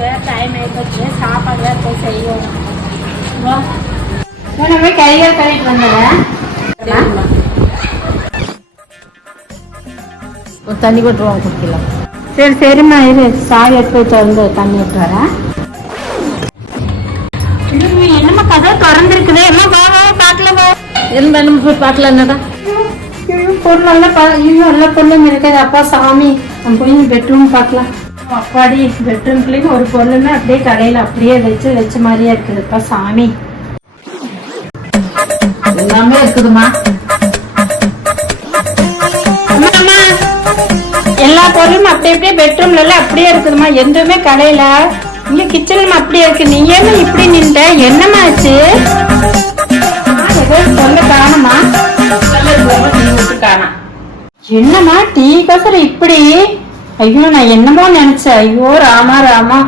வேறு டைம் ஆகிப்போச்சு, சாப்பாடு வேறு போய் செய்யணும். நம்ம கைகள் கழுவிட்டு வந்துடுறேன். ஒரு தண்ணி கொட்டுருவோம், குடிக்கலாம். சரி சரிம்மா, இது சாவி எடுத்து போய் திறந்து தண்ணி எடுத்து வரேன். என்னம்மா கதை திறந்துருக்குது? என்ன பார்க்கல என்ன நம்ம போய் பார்க்கலாம். என்னடா பொருள் நல்ல பொருளும் இருக்காது. அப்பா சாமி, நம்ம போய் பெட்ரூம் பார்க்கலாம். அப்பாடி, பெட்ரூம்குள்ளேயும் ஒரு பொருளுமே அப்படியே கடையில் அப்படியே வச்ச மாதிரியே இருக்குதுப்பா சாமி. எல்லாமே இருக்குதுமா. எல்லா பொருளும் அப்படி அப்படியே பெட்ரூம்ல எல்லாம் அப்படியே இருக்குதுமா. எதுவுமே கடையில. இங்க கிச்சன்ல அப்படியே இருக்கு. நீ என்ன இப்படி நின்ற? என்னமா ஆச்சு? ஏதோ சொல்ல காணுமா? என்னமா டீ கோசரம் இப்படி? ஐயோ, நான் என்னமோ நினைச்சேன். ஐயோ ராமா ராமா.